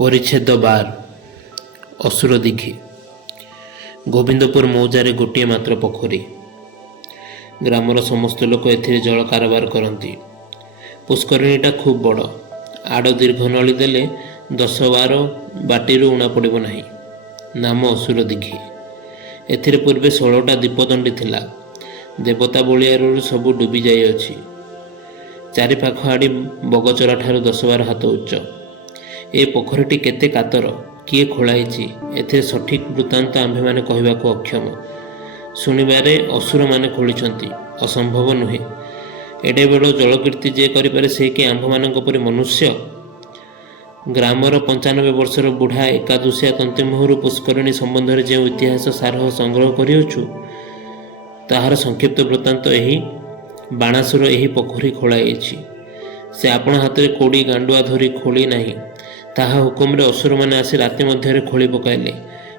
परिच्छेद 12 असुर दीघी। गोविंदपुर मौजारे गोटे मात्र पोखरी। ग्रामर समस्त लोक एथिरे जल कारोबार करती। पुष्करिणीटा खूब बड़। आड़ दीर्घ नली देले 10-12 बाटी उणा पड़ब नहीं। नाम असुर दीघी। एथिरे पूर्वे 16टा दीपदंडी थिला। देवता बलियारू सबू डूबी जाइए। चारिपाख आड़ी बगचरा ठारू 10-12 हाथ उच्च। ए पोखरीटी केते कातर, किए खोलाई, एथिरे सठिक वृत्तांत आम्भे माने कहवाक अक्षम। शुणिबारे असुर माने खोलिछंती, असंभव नुहे। एडे बड़ जलकीर्ति जे करिपारे से कि आम्भ मानक परि मनुष्य। ग्रामर 95 वर्षर बुढ़ा एकादशिया तंतिमुहरु पुष्करिणी संबंध में जो इतिहास सारह संग्रह करियछु ताहार संक्षिप्त वृत्तांत एही बाणासुर एही पोखरी खोलाई। से आपण हाथ में कोड़ी गांडुआ धरी खोली नहीं। ताहा हुकुम रे असुर मैंने आसी राति मध्य खोली पकाइले।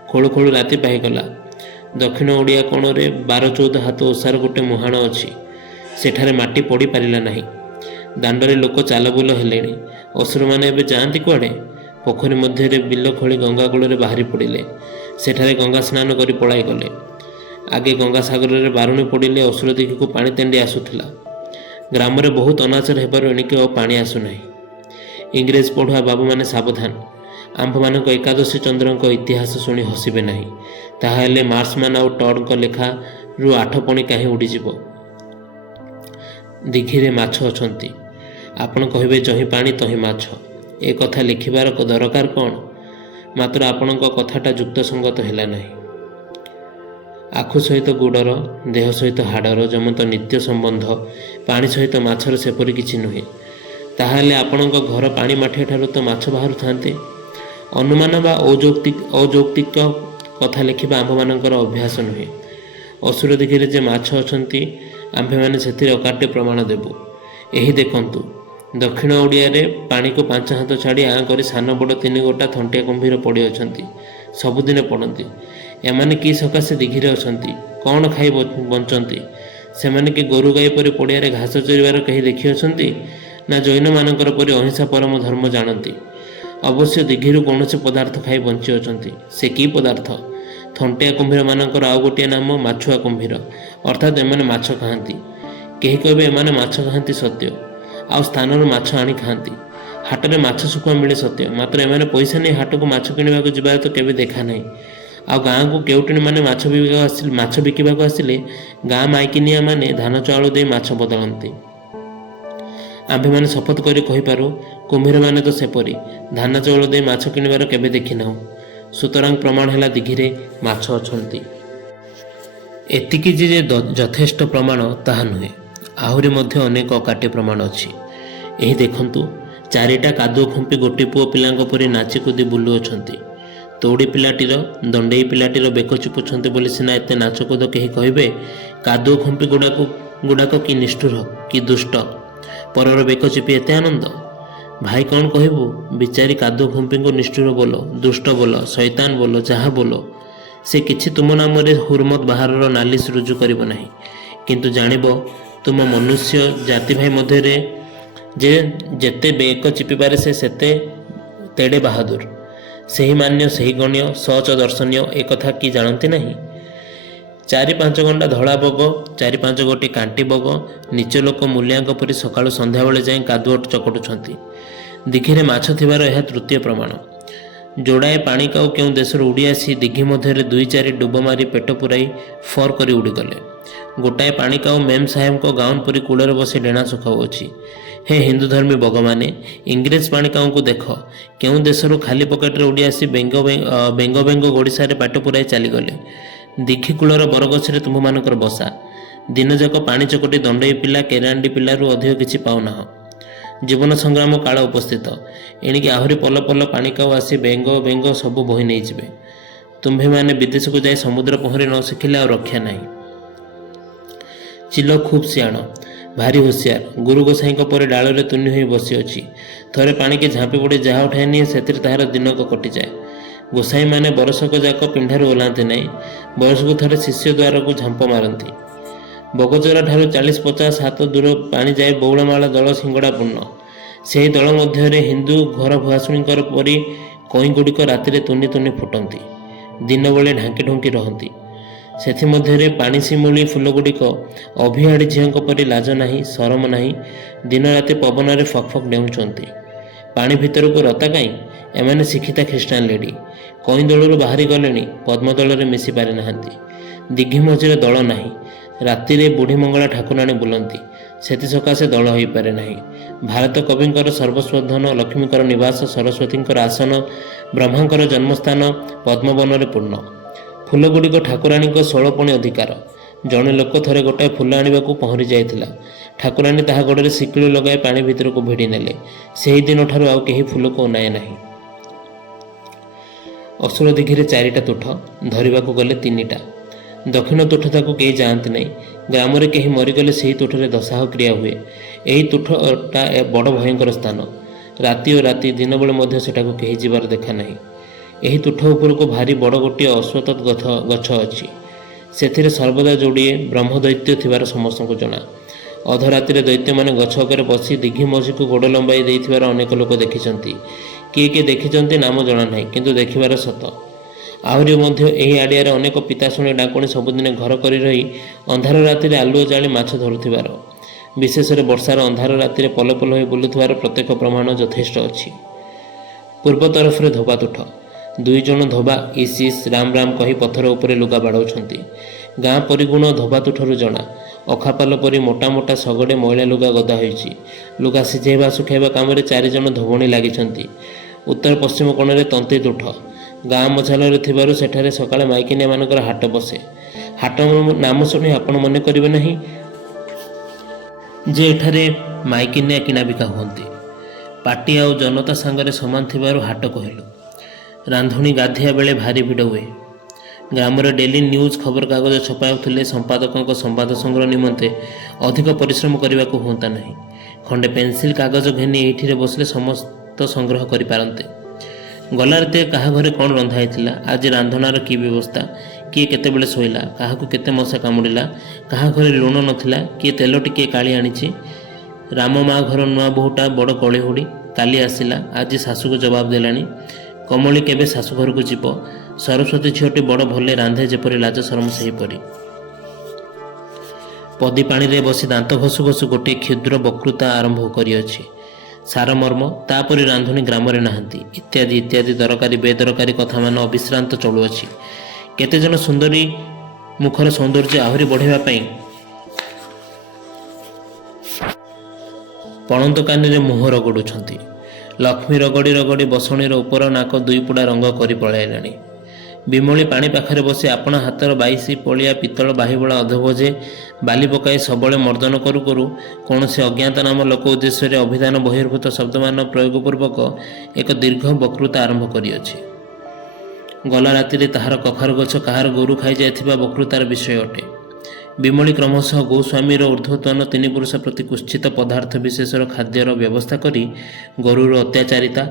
खोलु खोलु राति पाइगला। दक्षिण ओडिया कोण रे 12-14 हाथ ओसार गोटे मुहाण अच्छी। सेठारे माटी पड़ी पारिला नहीं। दांडरे लोक चालबुल हेलेनी। असुर मैंने एबे जाती कुआड़े? पोखरी मध्य बिल खोली गंगा कूल बाहरी पड़िले। सेठारे गंगा स्नान करी पलाई गले। आगे गंगा सागर रे बारुणी पड़िले। असुर दीघी को पानी तेंडी आसुथिला। ग्राम रे बहुत अनाचर हेबारु एणिके और पानी आसु नहीं। इंग्रेज पढ़ुआ बाबू माने सावधान। आंभ मानक एकादशी चंद्र इतिहास शुणी हसबे नहीं। ताहाले मार्समैन आउ टॉड लेखा रु 8 पणी कहीं उड़ीजीव। दीघी माछ अछंती। आपण कहिबे जही पानी तही माछ। ए कथा लिखिबार दरकार कौन? मात्र आपणक कथाटा युक्त संगत हैला नहीं। आखु सहित गुड़र, देह सहित हाड़र जमत नित्य संबंध पानी सहित माछर सेपरी किछि नुहे। ताहाले आपणक घर पानी माठिया ठारू तो माछ बाहर थांते। अनुमान बा अयौक्तिक कथा लिखिबा आंभ मानकर अभ्यास नुहे। असुर दीघिरे जे माछ अछंती आंभे माने सेथिरे अकाट्य प्रमाण देबु। एही देखंतु दक्षिण ओडिया रे पानी को 5 हाथ छाड़ी आँ करी सान बड़ 3 गोटा थंटिया कुंभीर पड़ी अछंती। सबुदिने पड़ती। एमाने कि सकाशे दीघिरे अछंती? कौन खाई बंचंती? सेमाने कि गोरु गाई परि पड़िया घास चरिवार कहीं देखि अछंती ना जैन मानकर परि अहिंसा परम धर्म जानती? अवश्य दीघिरु कौनसी पदार्थ खाई बंची अछंती। से कि पदार्थ? थंटिया कुंभीर मानकर आउ गोटे नाम माछुआ कुंभीर। अर्थात एमाने माछ खाआंती। केही कहबे एमाने माछ खाआंती सत्य। आउ स्थानरु माछ आनी खाआंती। हाटरे माछ सुखुआ मिले सत्य। मात्र एमाने पैसा नहीं हाट को माछ किणवाक जिबार तो केबे देखा नहीं। आ गाँ को केउटणी माने माछ बिकिबाक आसिले गाँ माइकिनिया माने धान चाउल दे माछ बदलती। आम्भे माने शपथ करी कहिपारू कुम्भीर माने तो सेपरी धान चाउल दे माछ किणवार केबे देखि नाहु। सुतरां प्रमाण हैला दीघिरे माछ अछंती। एतिकी जे यथेष्ट प्रमाण ताहा नुहे। आहुरी मध्य अनेक अकाट्य प्रमाण अछि। एही देखंतु 4टा कादुओ खुंपी गोटे पुओ पिलांक परि नाची कुदी बुलु अछंती। तोड़ी पिलाटीर दंडेई पिलाटीर बेक चिपुछंती बोली सिना एते नाच कूद केही कहिबे। कादुओ खुंपी गुड़ाक कि निष्ठुर कि दुष्ट। परर बेक चिपी एते आनंद। भाई कौन कहबू? बिचारी कादुओ खुंपी को निष्ठुर बोलो, दुष्ट बोलो, शैतान बोलो, जहा बोलो, से किछि तुम नाम रे हुरमत बाहर नालिश रुजु करिब नहीं। किंतु जानिब तुम मनुष्य जाति भाई मध्य जे जेते बेक चिपिबारे से सेते तेड़े बाहादुर। सही मान्य सही गण्य सच दर्शनीय एक कथा कि जानती नहीं? 4-5 घंटा धड़ा बग, 4-5 गोटी कांटी बग नीच लोक मूल्यांक परि सकाळु संध्या बेले जाए कादुओ चकटुछंती। दीघिरे माछ थिबार यह तृतीय प्रमाण। जोड़ाए पानी काउ केउ देशर उड़ी आसी दीघी मध्य 2-4 डुब मारी पेट पुराई फर करी उड़ीगले। गोटाए पानी काउ मेम साहेब को गाउन परी कूलर बसी डेणा सुखाऊँच। हे हिंदू धर्मी बग माने, इंग्रेज पानी काउ को देख केउ देशरू खाली पकेट्रे उड़ी आसी बेंग बेंग गोड़िशारे पाट पुराई चलीगले। दीघी कूलर बरगछरे तुम्भ मानकर बसा। दिन जाक पानी चकटी दंडई पिला केरांडी पिलारू अधिक किछि पाउना। जीवन संग्राम काल उपस्थित। एणिकी आहुरी पल पल पानी काउ आसी बेंग बेंग सबू बोही नहीं जिवे। तुम्भे माने विदेश को जाए समुद्र पहरी न शिखिले आ रक्षा नहीं। चिल खूब सियाण, भारी होशियार। गुरु गोसाई पर डाल में तुनि हो बसी अच्छी। थरे पानी के झाँपी पड़े जहाँ उठाई निए से तार दिनक कटि जाए। गोसाई माने बरसक जाक पिंडारू ओलांती नहीं। बरस को थरे शिष्य द्वार को झांप मारती। बगचरा ठारू 40-50 हाथ दूर पानी जाए बौलमाला दल सिंगड़ा पूर्ण। से दल मध्य हिंदू घर भुआशुणी परी କଇଁଗୁଡ଼ିକ ରାତିରେ ତୁନି ତୁନି ଫୁଟନ୍ତି, ଦିନବେଳେ ଢାଙ୍କି ଢୁଙ୍କି ରହନ୍ତି। ସେଥିମଧ୍ୟରେ ପାଣି ଶିମୁଳି ଫୁଲଗୁଡ଼ିକ ଅଭିଆଡ଼ି ଝିଅଙ୍କ ପରି ଲାଜ ନାହିଁ, ସରମ ନାହିଁ, ଦିନରାତି ପବନରେ ଫକ୍ ଫକ୍ ଡେଉଁଛନ୍ତି। ପାଣି ଭିତରକୁ ରତା କାଇଁ? ଏମାନେ ଶିକ୍ଷିତା ଖ୍ରୀଷ୍ଟାନ ଲେଡି। କଇଁ ଦଳରୁ ବାହାରି ଗଲେଣି, ପଦ୍ମ ଦଳରେ ମିଶି ପାରିନାହାନ୍ତି। ଦିଘି ମଝିରେ ଦଳ ନାହିଁ। ରାତିରେ ବୁଢ଼ୀ ମଙ୍ଗଳା ଠାକୁରାଣୀ ବୁଲନ୍ତି, ସେଥିସକାଶେ ଦଳ ହୋଇପାରେ ନାହିଁ। ଭାରତ କବିଙ୍କର ସର୍ବସ୍ୱଧନ, ଲକ୍ଷ୍ମୀଙ୍କର ନିବାସ, ସରସ୍ୱତୀଙ୍କର ଆସନ, ବ୍ରହ୍ମାଙ୍କର ଜନ୍ମସ୍ଥାନ ପଦ୍ମବନରେ ପୂର୍ଣ୍ଣ। ଫୁଲଗୁଡ଼ିକ ଠାକୁରାଣୀଙ୍କ ଷୋଳପଣି ଅଧିକାର। ଜଣେ ଲୋକ ଥରେ ଗୋଟାଏ ଫୁଲ ଆଣିବାକୁ ପହଁରି ଯାଇଥିଲା। ଠାକୁରାଣୀ ତାହା ଗୋଡ଼ରେ ଶିକିଳି ଲଗାଇ ପାଣି ଭିତରକୁ ଭିଡ଼ି ନେଲେ। ସେହି ଦିନଠାରୁ ଆଉ କେହି ଫୁଲକୁ ଅନାଏ ନାହିଁ। ଅସୁର ଦିଘିରେ 4ଟା ତୁଠ, ଧରିବାକୁ ଗଲେ 3ଟା। ଦକ୍ଷିଣ ତୁଠଟାକୁ କେହି ଯାଆନ୍ତି ନାହିଁ। ଗ୍ରାମରେ କେହି ମରିଗଲେ ସେହି ତୁଠରେ ଦଶାହ କ୍ରିୟା ହୁଏ। ଏହି ତୁଠଟା ବଡ଼ ଭୟଙ୍କର ସ୍ଥାନ। ରାତି ଓ ରାତି, ଦିନବେଳେ ମଧ୍ୟ ସେଠାକୁ କେହି ଯିବାର ଦେଖା ନାହିଁ। ଏହି ତୁଠ ଉପରକୁ ଭାରି ବଡ଼ ଗୋଟିଏ ଅଶ୍ୱତଥ ଗଛ ଅଛି। ସେଥିରେ ସର୍ବଦା ଯୋଡ଼ିଏ ବ୍ରହ୍ମଦୈତ୍ୟ ଥିବାର ସମସ୍ତଙ୍କୁ ଜଣା। ଅଧରାତିରେ ଦୈତ୍ୟମାନେ ଗଛ ଉପରେ ବସି ଦିଘି ମଝିକୁ ଗୋଡ଼ ଲମ୍ବାଇ ଦେଇଥିବାର ଅନେକ ଲୋକ ଦେଖିଛନ୍ତି। କିଏ କିଏ ଦେଖିଛନ୍ତି ନାମ ଜଣା ନାହିଁ, କିନ୍ତୁ ଦେଖିବାର ସତ। ଆହୁରି ମଧ୍ୟ ଏହି ଆଡ଼ିଆରେ ଅନେକ ପିତାଶୁଣୀ ଡାକୁଣୀ ସବୁଦିନେ ଘର କରି ରହି ଅନ୍ଧାର ରାତିରେ ଆଲୁଅ ଜାଳି ମାଛ ଧରୁଥିବାର, ବିଶେଷରେ ବର୍ଷାର ଅନ୍ଧାର ରାତିରେ ପଲ ପଲ ହୋଇ ବୁଲୁଥିବାର ପ୍ରତ୍ୟେକ ପ୍ରମାଣ ଯଥେଷ୍ଟ ଅଛି। ପୂର୍ବ ତରଫରେ ଧୋବା ତୁଠ। 2 ଜଣ ଧୋବା ଇସ୍ ଇସ୍ ରାମ ରାମ କହି ପଥର ଉପରେ ଲୁଗା ବାଡ଼ଉଛନ୍ତି। ଗାଁ ପରିଗୁଣ ଧୋବା ତୁଠରୁ ଜଣା। ଅଖାପାଲ ପରି ମୋଟା ମୋଟା ଶଗଡ଼େ ମଇଳା ଲୁଗା ଗଦା ହୋଇଛି। ଲୁଗା ସିଝାଇବା ଶୁଖାଇବା କାମରେ 4 ଜଣ ଧୋବଣୀ ଲାଗିଛନ୍ତି। ଉତ୍ତର ପଶ୍ଚିମ କୋଣରେ ତନ୍ତୀ ତୁଠ। ଗାଁ ମଝାଲରେ ଥିବାରୁ ସେଠାରେ ସକାଳେ ମାଇକିନିଆମାନଙ୍କର ହାଟ ବସେ। ହାଟ ନାମ ଶୁଣି ଆପଣ ମନେ କରିବେ ନାହିଁ ଯେ ଏଠାରେ ମାଇକିନିଆ କିଣାବିକା ହୁଅନ୍ତି। ପାଟି ଆଉ ଜନତା ସାଙ୍ଗରେ ସମାନ ଥିବାରୁ ହାଟ କହିଲୁ। ରାନ୍ଧୁଣୀ ଗାଧିଆ ବେଳେ ଭାରି ଭିଡ଼ ହୁଏ। ଗ୍ରାମରେ ଡେଲି ନ୍ୟୁଜ୍ ଖବରକାଗଜ ଛପାଉଥିଲେ ସମ୍ପାଦକଙ୍କ ସମ୍ବାଦ ସଂଗ୍ରହ ନିମନ୍ତେ ଅଧିକ ପରିଶ୍ରମ କରିବାକୁ ହୁଅନ୍ତା ନାହିଁ। ଖଣ୍ଡେ ପେନ୍ସିଲ୍ କାଗଜ ଘେନି ଏଇଠିରେ ବସିଲେ ସମସ୍ତ ସଂଗ୍ରହ କରିପାରନ୍ତେ। ଗଲା ରାତିରେ କାହା ଘରେ କ'ଣ ରନ୍ଧା ହେଇଥିଲା, ଆଜି ରାନ୍ଧଣାର କି ବ୍ୟବସ୍ଥା, କିଏ କେତେବେଳେ ଶୋଇଲା, କାହାକୁ କେତେ ମଶା କାମୁଡ଼ିଲା, କାହା ଘରେ ଲୁଣ ନଥିଲା, କିଏ ତେଲ ଟିକିଏ କାଳି ଆଣିଛି। ରାମ ମା ଘର ନୂଆ ବୋହୂଟା ବଡ଼ କଳିହୁଡ଼ି, କାଲି ଆସିଲା, ଆଜି ଶାଶୁକୁ ଜବାବ ଦେଲାଣି। କମଳି କେବେ ଶାଶୁ ଘରକୁ ଯିବ। ସରସ୍ୱତୀ ଝିଅଟି ବଡ଼ ଭଲେ ରାନ୍ଧେ, ଯେପରି ଲାଜ ସରମ ସେହିପରି। ପଦି ପାଣିରେ ବସି ଦାନ୍ତ ଘଷୁ ଘଷୁ ଗୋଟିଏ କ୍ଷୁଦ୍ର ବକ୍ତୃତା ଆରମ୍ଭ କରିଅଛି। ସାରମର୍ମ, ତାପରି ରାନ୍ଧୁଣୀ ଗ୍ରାମରେ ନାହାନ୍ତି, ଇତ୍ୟାଦି ଇତ୍ୟାଦି ଦରକାରୀ ବେଦରକାରୀ କଥାମାନ ଅବିଶ୍ରାନ୍ତ ଚଳୁଅଛି। କେତେଜଣ ସୁନ୍ଦରୀ ମୁଖର ସୌନ୍ଦର୍ଯ୍ୟ ଆହୁରି ବଢ଼ାଇବା ପାଇଁ ପଣନ୍ତ କାନିରେ ମୁହଁ ରଗଡ଼ୁଛନ୍ତି। ଲକ୍ଷ୍ମୀ ରଗଡ଼ି ରଗଡ଼ି ବସଣୀର ଉପର ନାକ 2 ପୁଡ଼ା ରଙ୍ଗ କରି ପଳାଇଲାଣି। ବିମଳି ପାଣି ପାଖରେ ବସି ଆପଣା ହାତର 22 ପଳିଆ ପିତ୍ତଳ ବାହିବଳା ଅଧବୋଝେ ବାଲି ପକାଇ ସବଳେ ମର୍ଦ୍ଦନ କରୁ କରୁ କୌଣସି ଅଜ୍ଞାତନାମ ଲୋକ ଉଦ୍ଦେଶ୍ୟରେ ଅଭିଧାନ ବହିର୍ଭୂତ ଶବ୍ଦମାନ ପ୍ରୟୋଗପୂର୍ବକ ଏକ ଦୀର୍ଘ ବକ୍ତୃତା ଆରମ୍ଭ କରିଅଛି। ଗଲା ରାତିରେ ତାହାର କଖାରୁ ଗଛ କାହାର ଗୋରୁ ଖାଇଯାଇଥିବା ବକ୍ତୃତାର ବିଷୟ ଅଟେ। ବିମଳି କ୍ରମଶଃ ଗୋସ୍ୱାମୀର ଊର୍ଦ୍ଧ୍ୱତନ 3 ପୁରୁଷ ପ୍ରତି କୁତ୍ସିତ ପଦାର୍ଥ ବିଶେଷର ଖାଦ୍ୟର ବ୍ୟବସ୍ଥା କରି ଗୋରୁର ଅତ୍ୟାଚାରିତା,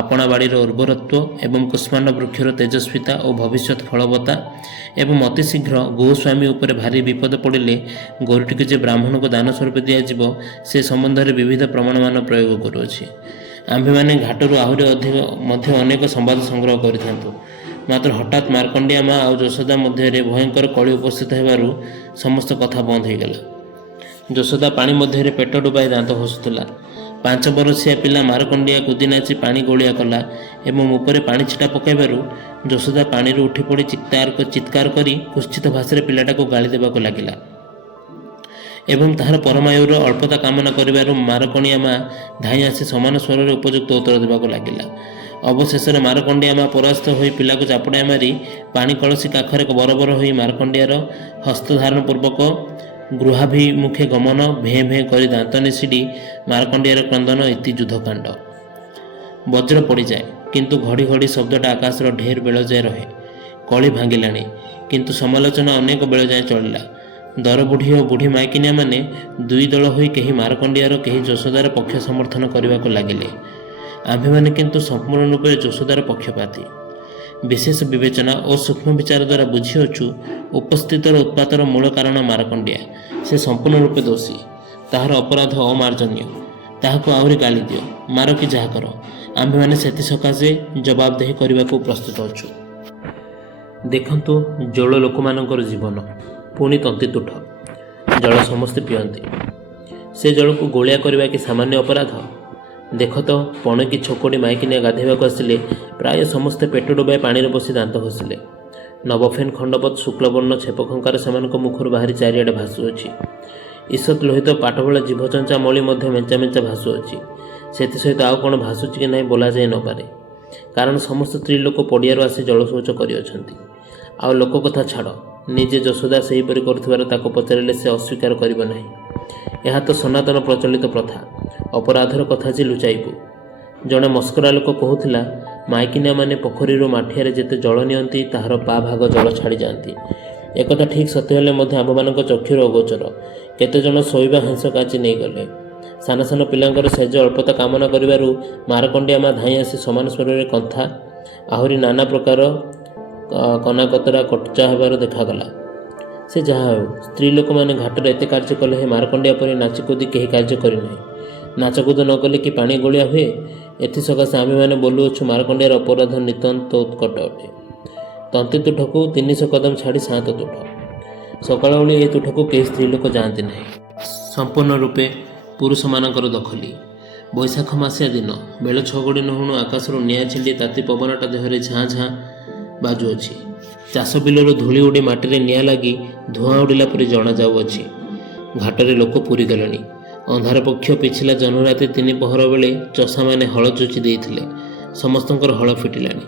ଆପଣା ବାଡ଼ିର ଉର୍ବରତ୍ୱ ଏବଂ କୁଷ୍ମାଣ୍ଡ ବୃକ୍ଷର ତେଜସ୍ୱିତା ଓ ଭବିଷ୍ୟତ ଫଳବତା ଏବଂ ଅତି ଶୀଘ୍ର ଗୋସ୍ୱାମୀ ଉପରେ ଭାରି ବିପଦ ପଡ଼ିଲେ ଗୋରୁଟିକୁ ଯେ ବ୍ରାହ୍ମଣକୁ ଦାନ ସ୍ୱରୂପ ଦିଆଯିବ, ସେ ସମ୍ବନ୍ଧରେ ବିବିଧ ପ୍ରମାଣମାନ ପ୍ରୟୋଗ କରୁଅଛି। ଆମ୍ଭେମାନେ ଘାଟରୁ ଆହୁରି ମଧ୍ୟ ଅନେକ ସମ୍ବାଦ ସଂଗ୍ରହ କରିଥାନ୍ତୁ, ମାତ୍ର ହଠାତ୍ ମାର୍କଣ୍ଡିଆ ମା ଆଉ ଯଶୋଦା ମଧ୍ୟରେ ଭୟଙ୍କର କଳି ଉପସ୍ଥିତ ହେବାରୁ ସମସ୍ତ କଥା ବନ୍ଦ ହୋଇଗଲା। ଯଶୋଦା ପାଣି ମଧ୍ୟରେ ପେଟ ଡୁବାଇ ଦାନ୍ତ ଘଷୁଥିଲା। 5 ବରଷିଆ ପିଲା ମାରକଣ୍ଡିଆ କୁଦି ନାଚି ପାଣି ଗୋଳିଆ କଲା ଏବଂ ଉପରେ ପାଣି ଛିଟା ପକାଇବାରୁ ଯଶୋଦା ପାଣିରୁ ଉଠି ପଡ଼ି ଚିତ୍କାର କରି କୁତ୍ସିତ ଭାଷାରେ ପିଲାଟାକୁ ଗାଳି ଦେବାକୁ ଲାଗିଲା ଏବଂ ତାହାର ପରମାୟୁର ଅଳ୍ପତା କାମନା କରିବାରୁ ମାରକଣିଆ ମା ଧାଇଁ ଆସି ସମାନ ସ୍ୱରରେ ଉପଯୁକ୍ତ ଉତ୍ତର ଦେବାକୁ ଲାଗିଲା। ଅବଶେଷରେ ମାରକଣ୍ଡିଆ ମା ପରାସ୍ତ ହୋଇ ପିଲାକୁ ଚାପୁଡ଼ାଏ ମାରି ପାଣି କଳସୀ କାଖରେ ବରବର ହୋଇ ମାରକଣ୍ଡିଆର ହସ୍ତଧାରଣ ପୂର୍ବକ ଗୃହାଭିମୁଖେ ଗମନ, ଭେଁ ଭେଁ କରି ଦାନ୍ତ ନିସିଡ଼ି ମାରକଣ୍ଡିଆର କ୍ରନ୍ଦନ ଇତି ଯୁଦ୍ଧକାଣ୍ଡ। ବଜ୍ର ପଡ଼ିଯାଏ, କିନ୍ତୁ ଘଡ଼ି ଘଡ଼ି ଶବ୍ଦଟା ଆକାଶର ଢେର ବେଳ ଯାଏ ରହେ। କଳି ଭାଙ୍ଗିଲାଣି, କିନ୍ତୁ ସମାଲୋଚନା ଅନେକ ବେଳ ଯାଏ ଚଳିଲା। ଦରବୁଢ଼ୀ ଓ ବୁଢ଼ୀ ମାଇକିନିଆମାନେ 2 ଦଳ ହୋଇ କେହି ମାରକଣ୍ଡିଆର କେହି ଯଶୋଦାର ପକ୍ଷ ସମର୍ଥନ କରିବାକୁ ଲାଗିଲେ। ଆମ୍ଭେମାନେ କିନ୍ତୁ ସମ୍ପୂର୍ଣ୍ଣ ରୂପେ ଯଶୋଦାର ପକ୍ଷପାତୀ। ବିଶେଷ ବିବେଚନା ଓ ସୂକ୍ଷ୍ମ ବିଚାର ଦ୍ୱାରା ବୁଝିଅଛୁ ଉପସ୍ଥିତର ଉତ୍ପାତର ମୂଳ କାରଣ ମାରକଣ୍ଡିଆ। ସେ ସମ୍ପୂର୍ଣ୍ଣ ରୂପେ ଦୋଷୀ। ତାହାର ଅପରାଧ ଅମାର୍ଜନୀୟ। ତାହାକୁ ଆହୁରି ଗାଳି ଦିଅ, ମାର କି ଯାହା କର, ଆମ୍ଭେମାନେ ସେଥିସକାଶେ ଜବାବଦେହି କରିବାକୁ ପ୍ରସ୍ତୁତ ଅଛୁ। ଦେଖନ୍ତୁ, ଜଳ ଲୋକମାନଙ୍କର ଜୀବନ, ପୁଣି ତନ୍ତିତୁଠ। ଜଳ ସମସ୍ତେ ପିଅନ୍ତି। ସେ ଜଳକୁ ଗୋଳିଆ କରିବା କି ସାମାନ୍ୟ ଅପରାଧ? ଦେଖ ତ, ପଣକି ଛୋକଡ଼ି ମାଇକିନିଆ ଗାଧୋଇବାକୁ ଆସିଲେ ପ୍ରାୟ ସମସ୍ତେ ପେଟ ଡୁବାଇ ପାଣିରେ ବସି ଦାନ୍ତ ଘଷିଲେ। ନବଫେନ୍ ଖଣ୍ଡବତ୍ ଶୁକ୍ଳବର୍ଣ୍ଣ ଛେପଖଙ୍କାର ସେମାନଙ୍କ ମୁଖରୁ ବାହାରି ଚାରିଆଡ଼େ ଭାସୁଅଛି। ଈଷତ୍ ଲୋହିତ ପାଟଭଳ ଜିଭଚଞ୍ଚା ମଳି ମଧ୍ୟ ମେଞ୍ଚା ମେଞ୍ଚା ଭାସୁଅଛି। ସେଥିସହିତ ଆଉ କ'ଣ ଭାସୁଛି କି ନାହିଁ ବୋଲାଯାଇ ନ ପାରେ, କାରଣ ସମସ୍ତ ସ୍ତ୍ରୀ ଲୋକ ପଡ଼ିଆରୁ ଆସି ଜଳଶୌଚ କରିଅଛନ୍ତି। ଆଉ ଲୋକ କଥା ଛାଡ଼, ନିଜେ ଯଶୋଦା ସେହିପରି କରୁଥିବାର ତାକୁ ପଚାରିଲେ ସେ ଅସ୍ୱୀକାର କରିବ ନାହିଁ। ଏହା ତ ସନାତନ ପ୍ରଚଳିତ ପ୍ରଥା। ଅପରାଧର କଥା ଯେ ଲୁଚାଇବୁ। ଜଣେ ମସ୍କରା ଲୋକ କହୁଥିଲା, ମାଇକିନିଆମାନେ ପୋଖରୀରୁ ମାଠିଆରେ ଯେତେ ଜଳ ନିଅନ୍ତି ତାହାର ପା ଭାଗ ଜଳ ଛାଡ଼ିଯାଆନ୍ତି। ଏକଥା ଠିକ୍ ସତ୍ୟ ହେଲେ ମଧ୍ୟ ଆମ୍ଭମାନଙ୍କ ଚକ୍ଷୁର ଅଗୋଚର। କେତେଜଣ ଶୋଇବା ହେଁସ କାଚି ନେଇଗଲେ। ସାନ ସାନ ପିଲାଙ୍କର ସେଜ ଅଳ୍ପତା କାମନା କରିବାରୁ ମାରକଣ୍ଡିଆ ମା ଧାଇଁ ଆସି ସମାନ ସ୍ୱରରେ କନ୍ଥା, ଆହୁରି ନାନା ପ୍ରକାର କନାକତରା କଚା ହେବାର ଦେଖାଗଲା। ସେ ଯାହା ହେଉ, ସ୍ତ୍ରୀ ଲୋକମାନେ ଘାଟରେ ଏତେ କାର୍ଯ୍ୟ କଲେ ହେ ମାରକଣ୍ଡିଆ ପରି ନାଚିକୁଦି କେହି କାର୍ଯ୍ୟ କରିନାହିଁ। ନାଚକୁଦ ନ କଲେ କି ପାଣି ଗୋଳିଆ ହୁଏ? ଏଥିସକାଶେ ଆମ୍ଭେମାନେ ବୋଲୁଅଛୁ ମାରକଣ୍ଡିଆର ଅପରାଧ ନିତାନ୍ତ ଉତ୍କଟ ଅଟେ। ତନ୍ତି ତୁଠକୁ 300 କଦମ ଛାଡ଼ି ସାନ୍ତ ତୁଠ। ସକାଳ ଓଳି ଏ ତୁଠକୁ କେହି ସ୍ତ୍ରୀ ଲୋକ ଯାଆନ୍ତି ନାହିଁ। ସମ୍ପୂର୍ଣ୍ଣ ରୂପେ ପୁରୁଷମାନଙ୍କର ଦଖଲି। ବୈଶାଖ ମାସିଆ ଦିନ, ବେଳ 6 ଘଡ଼ି ନହୁଣୁ ଆକାଶରୁ ନିଆଁ ଛିଣ୍ଡି ତାତି ପବନଟା ଦେହରେ ଝାଁ ଝାଁ ବାଜୁଅଛି। ଚାଷ ବିଲରୁ ଧୂଳି ଉଡ଼ି ମାଟିରେ ନିଆଁ ଲାଗି ଧୂଆଁ ଉଡ଼ିଲା ପରି ଜଣାଯାଉଅଛି। ଘାଟରେ ଲୋକ ପୂରିଗଲେଣି। ଅନ୍ଧାର ପକ୍ଷ ପିଛିଲା ଜହ୍ନରାତି 3 ପହର ବେଳେ ଚଷାମାନେ ହଳ ଚୁଚି ଦେଇଥିଲେ। ସମସ୍ତଙ୍କର ହଳ ଫିଟିଲାଣି।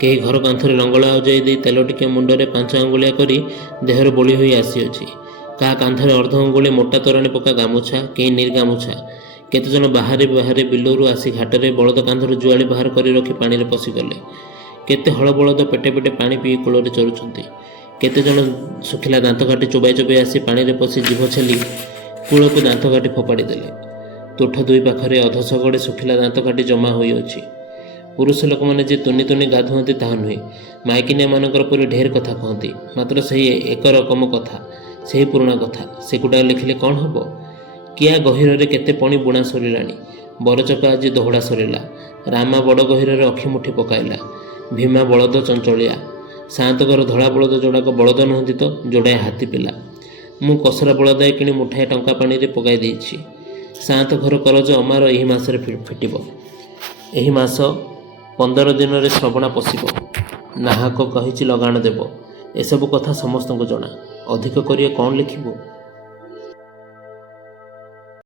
କେହି ଘର କାନ୍ଥରେ ଲଙ୍ଗଳା ଅଜାଇ ଦେଇ ତେଲ ଟିକେ ମୁଣ୍ଡରେ 5 ଆଙ୍ଗୁଳିଆ କରି ଦେହରେ ବୋଳି ହୋଇ ଆସିଅଛି। କାହା କାନ୍ଧରେ ଅର୍ଦ୍ଧ ଅଙ୍ଗୁଳି ମୋଟା ତୋରାଣୀ ପକା ଗାମୁଛା, କେହି ନିର୍ଗାମୁଛା। କେତେଜଣ ବାହାରେ ବାହାରେ ବିଲରୁ ଆସି ଘାଟରେ ବଳଦ କାନ୍ଧରୁ ଜୁଆଳି ବାହାର କରି ରଖି ପାଣିରେ ପଶିଗଲେ। କେତେ ହଳ ବଳଦ ପେଟେ ପେଟେ ପାଣି ପିଇ କୂଳରେ ଚରୁଛନ୍ତି। କେତେଜଣ ଶୁଖିଲା ଦାନ୍ତକାଠି ଚୋବାଇ ଚୋବାଇ ଆସି ପାଣିରେ ପଶି ଜିଭ ଛେଲି କୂଳକୁ ଦାନ୍ତକାଠି ଫୋପାଡ଼ି ଦେଲେ। ତୁଠ 2 ପାଖରେ ଅଧଶଗଡ଼େ ଶୁଖିଲା ଦାନ୍ତକାଠି ଜମା ହୋଇଅଛି। ପୁରୁଷ ଲୋକମାନେ ଯେ ତୁନି ତୁନି ଗାଧୁଅନ୍ତି ତାହା ନୁହେଁ। ମାଇକିନିଆମାନଙ୍କର ପରି ଢେର କଥା କହନ୍ତି, ମାତ୍ର ସେହି ଏକ ରକମ କଥା, ସେହି ପୁରୁଣା କଥା। ସେଗୁଡ଼ାକ ଲେଖିଲେ କ'ଣ ହେବ? କିଆ ଗହୀରରେ କେତେ ପଣି ବୁଣା ସରିଲାଣି। ବରଚକା ଆଜି ଦୋହଡ଼ା ସରିଲା। ରାମା ବଡ଼ ଗହୀରରେ ଅଖି ମୁଠି ପକାଇଲା। ଭୀମା ବଳଦ ଚଞ୍ଚଳିଆ। ସାଆନ୍ତଙ୍କର ଧଳା ବଳଦ ଯୋଡ଼ାକ ବଳଦ ନୁହନ୍ତି ତ, ଯୋଡ଼ାଏ ହାତୀ ପିଲା। ମୁଁ କସରା ବଳଦାଏ କିଣି ମୁଠାଏ ଟଙ୍କା ପାଣିରେ ପକାଇ ଦେଇଛି। ସାଆନ୍ତ ଘର କରଜ ଅମାର ଏହି ମାସରେ ଫିଟିବ। ଏହି ମାସ 15 ଦିନରେ ଶ୍ରବଣା ପଶିବ। ନାହାକ କହିଛି ଲଗାଣ ଦେବ। ଏସବୁ କଥା ସମସ୍ତଙ୍କୁ ଜଣା। ଅଧିକ କରି କ'ଣ ଲେଖିବୁ?